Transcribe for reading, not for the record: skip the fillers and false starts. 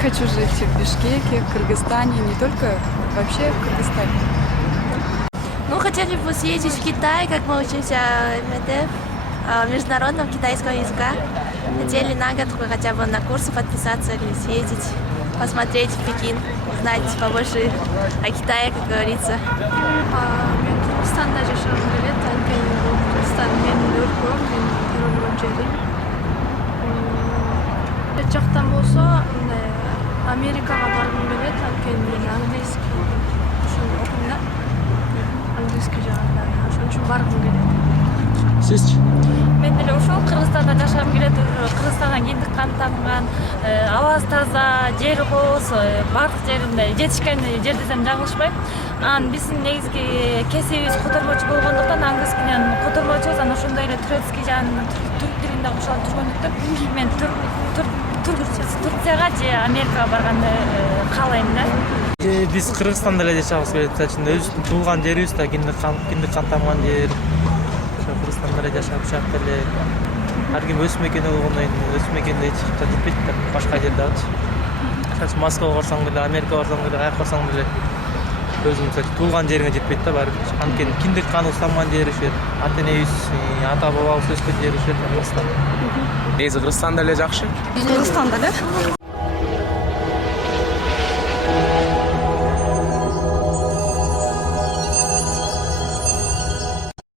хочу жить в Бишкеке, в Кыргызстане, не только вообще в Кыргызстане. Ну, хотели бы съездить в Китай, как мы учимся в МДФ, международного китайского языка. Хотели на год хотя бы на курсы подписаться или съездить, посмотреть Пекин, узнать побольше о Китае, как говорится. Мен Кыргызстанда жашагым келет, анткени Кыргызстан менин өлкөм, менин төрөлгөн жерим. Бет жактан болсо, мындай Америкага баргым келет, анткени мен английский ушул окуйм да. Английский жагында, ошон үчүн баргым келет. Сизчи? Мен деле ушул Кыргызстанда жашагым келет. Кыргызстанга киндик кан тамган, абасы таза, жери кооз, бардык жеринде жетишкен жер десем жаңылышпайм. Анан биздин негизги кесибибиз котормочу болгондуктан английский менен котормочубуз, анан ошондой эле турецкий жаанын түрк тилинде кошулуп жүргөндүктөн мен Турцияга же Америкага барганды каалайм да. Биз Кыргызстанда эле жашагыбыз келет. Ачында өзүбүздүн туулган жерибиз да, киндик кан тамган жер. Ошо Кыргызстанда эле жашап, ушакта эле ар ким өз мекени болгондон кийин өз мекенине эч жакка жетпейт да, башка жерде алчы. Мисалы Москвага барсаң деле, Америкага барсаң деле, каяка барсаң деле өзүң туулган жериңе жетпейт да баары бир. Анткени киндик каныбыз тамган жер ушул, ата энебиз, ата бабабыз өскөн жер ушул Кыргызстан. Негизи Кыргызстанда эле жакшы. Кыргызстанда эле?